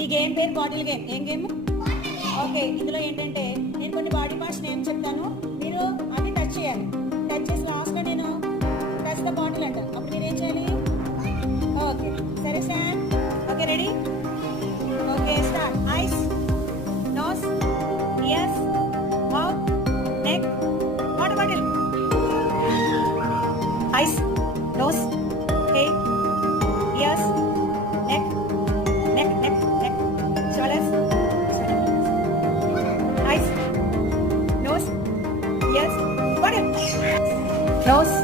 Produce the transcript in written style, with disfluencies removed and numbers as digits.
ఈ గేమ్ పేరు bottle game. ఏం గేమ్? ఓకే. ఇందులో ఏంటంటే నేను కొన్ని బాడీ పార్ట్స్ నేమ్ చెప్తాను, మీరు అన్ని టచ్ చేయాలి. టచ్ చేసి లాస్ట్లో నేను టచ్ ద బాటిల్ అంటాను. అప్పుడు మీరు ఏం చేయాలి? ఓకే సరే sir. Okay ready? Okay start. Eyes, nose, ears, mouth, neck, water bottle. Eyes, nose, head, ears, neck, neck, neck, neck, shoulders, eyes, nose, ears, bottom, nose,